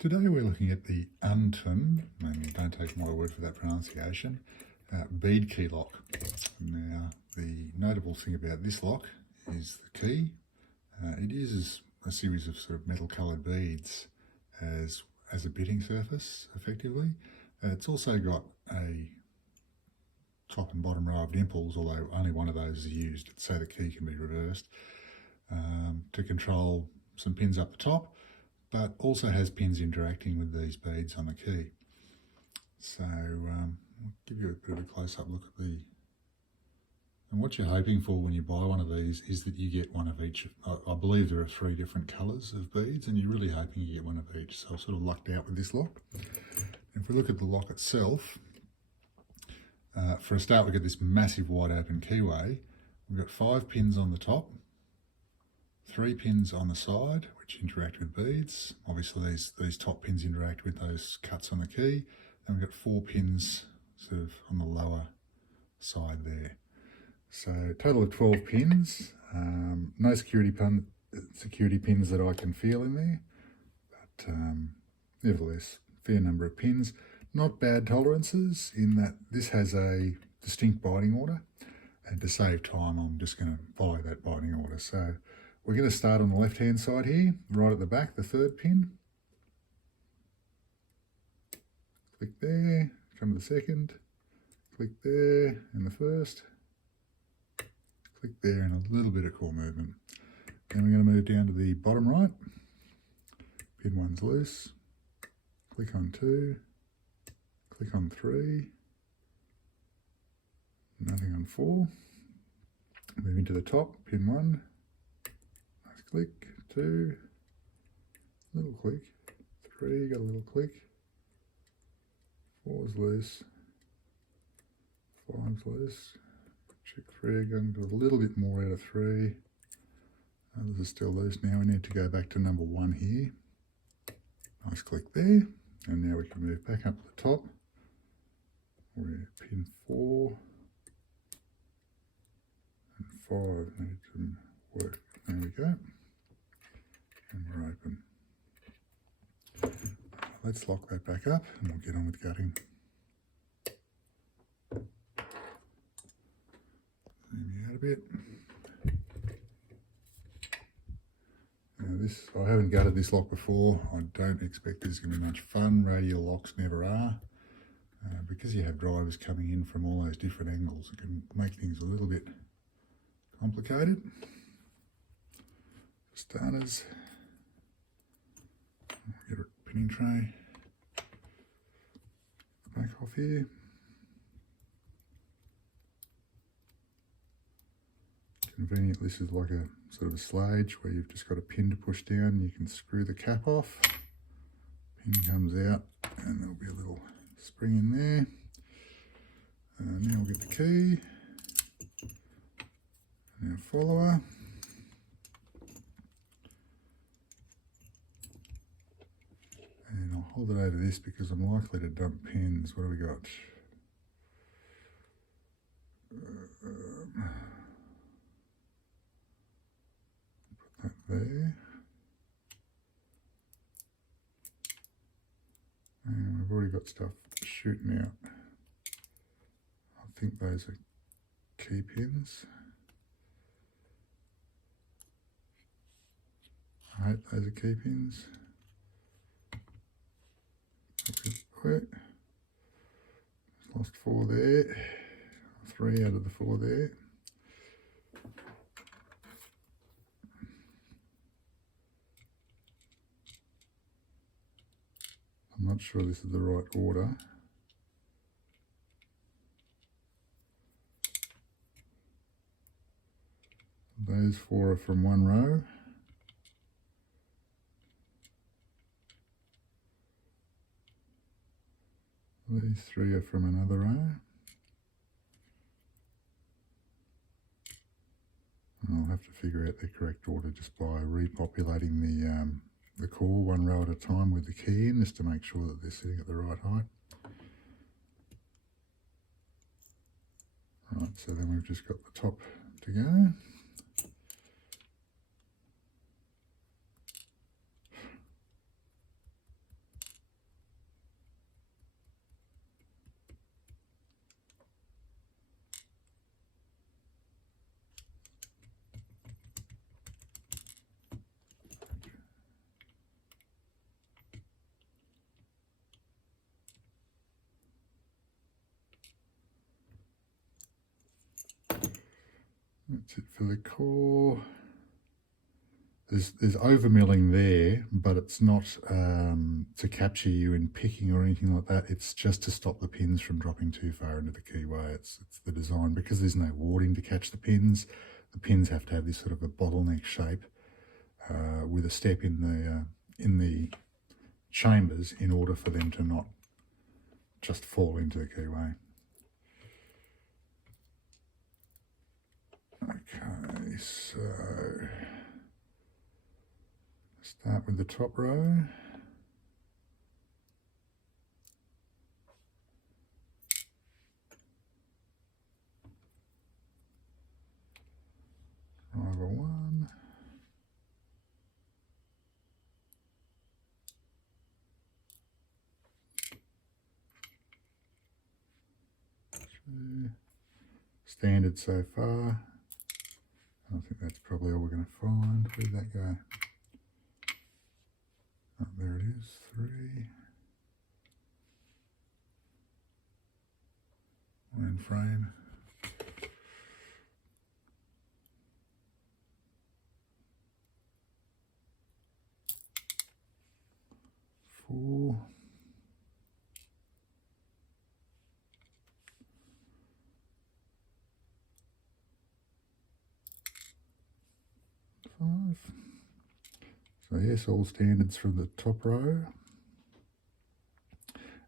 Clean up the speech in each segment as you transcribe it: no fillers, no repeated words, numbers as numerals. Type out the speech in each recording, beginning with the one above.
Today we're looking at the An Tun, and don't take my word for that pronunciation, bead key lock. Now the notable thing about this lock is the key. It uses a series of sort of metal coloured beads as a bitting surface effectively. It's also got a top and bottom row of dimples, although only one of those is used, so the key can be reversed to control some pins up the top, but also has pins interacting with these beads on the key. So I'll give you a bit of a close-up look at and what you're hoping for when you buy one of these is that you get one of each. I believe there are 3 different colours of beads, and you're really hoping you get one of each. So I've sort of lucked out with this lock. If we look at the lock itself, for a start, we get this massive wide open keyway. We've got 5 pins on the top, 3 pins on the side which interact with beads. Obviously these top pins interact with those cuts on the key. Then we've got 4 pins sort of on the lower side there. So total of 12 pins. No security pins that I can feel in there, but nevertheless, fair number of pins. Not bad tolerances in that this has a distinct binding order, and to save time I'm just going to follow that binding order. So we're going to start on the left hand side here, right at the back, the 3rd pin. Click there, come to the 2nd, click there, and the 1st. Click there, and a little bit of core movement. Then we're going to move down to the bottom right. Pin 1's loose. Click on 2. Click on 3. Nothing on 4. Move into the top. Pin 1. Nice click. 2. Little click. 3. Got a little click. 4's loose. 5's loose. Check 3 again, got a little bit more out of 3. Others are still loose. Now we need to go back to number 1 here. Nice click there. And now we can move back up to the top. We're pin 4 and 5 need some work. There we go. And we're open. Let's lock that back up and we'll get on with gutting. Out a bit. Now this, I haven't gutted this lock before. I don't expect this is going to be much fun. Radial locks never are. Because you have drivers coming in from all those different angles, it can make things a little bit complicated. For starters, get a pinning tray back off here. Convenient, this is like a sort of a slage where you've just got a pin to push down. You can screw the cap off, pin comes out, and there'll be a little spring in there. Now we'll get the key, and our follower. And I'll hold it over this because I'm likely to dump pins. What do we got? Put that there. And we've already got stuff shooting out. I think those are key pins. I hope those are key pins. Just lost 4 there. 3 out of the 4 there. I'm not sure this is the right order. Those 4 are from one row. These 3 are from another row. And I'll have to figure out the correct order just by repopulating the core 1 row at a time with the key in, just to make sure that they're sitting at the right height. Right, so then we've just got the top to go. That's it for the core. There's over-milling there, but it's not to capture you in picking or anything like that. It's just to stop the pins from dropping too far into the keyway. It's the design. Because there's no warding to catch the pins have to have this sort of a bottleneck shape with a step in the chambers in order for them to not just fall into the keyway. Okay, so start with the top row. Driver 1. 2. Standard so far. I think that's probably all we're going to find. Where'd that go? Oh, there it is. 3. 1 frame. 4. 5. So yes, all standards from the top row.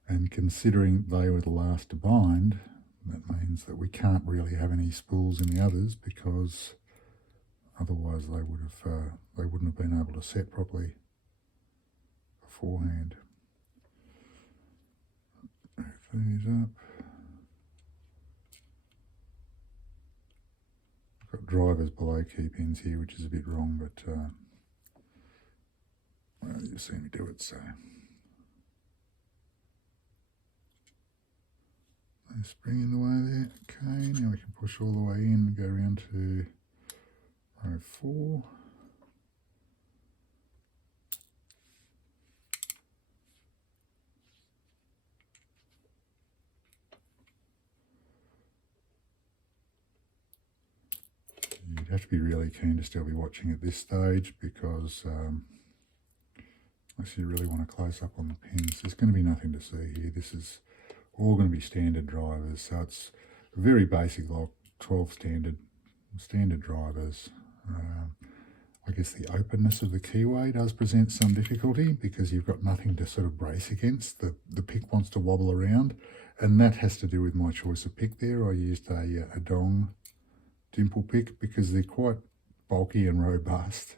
And considering they were the last to bind, that means that we can't really have any spools in the others, because otherwise they wouldn't have been able to set properly beforehand. Move these up. I've got drivers below key pins here, which is a bit wrong, but well, you've seen me do it, so. No spring in the way there. Okay, now we can push all the way in and go around to row 4. You'd have to be really keen to still be watching at this stage, because unless you really want to close up on the pins, there's going to be nothing to see here. This is all going to be standard drivers, so it's a very basic lock, 12 standard drivers. I guess the openness of the keyway does present some difficulty, because you've got nothing to sort of brace against. The pick wants to wobble around, and that has to do with my choice of pick there. I used a Dong dimple pick because they're quite bulky and robust,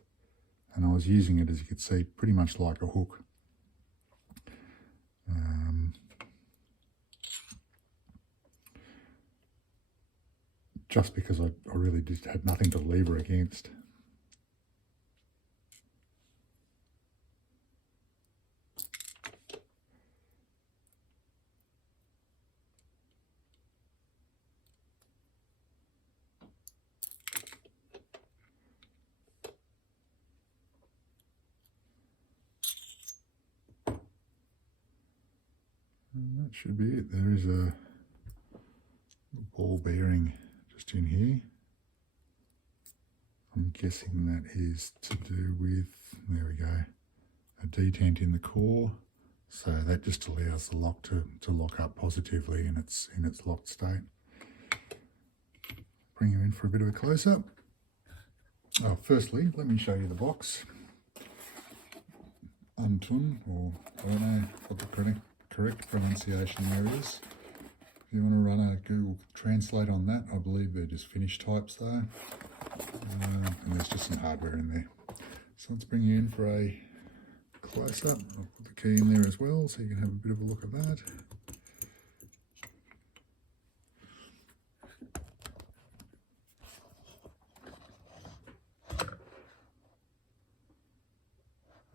and I was using it, as you can see, pretty much like a hook. Just because I really just had nothing to lever against. And that should be it. There is a ball bearing just in here. I'm guessing that is to do with, there we go, a detent in the core. So that just allows the lock to lock up positively in its locked state. Bring you in for a bit of a close-up. Oh, firstly, let me show you the box. An Tun, or I don't know what the correct pronunciation there is. If you want to run a Google Translate on that, I believe they're just Finnish types though. And there's just some hardware in there. So let's bring you in for a close-up. I'll put the key in there as well, so you can have a bit of a look at that.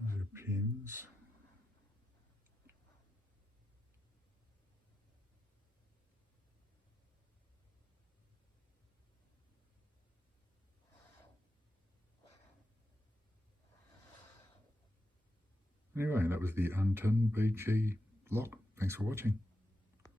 No pins. Anyway, that was the An Tun bead key lock. Thanks for watching.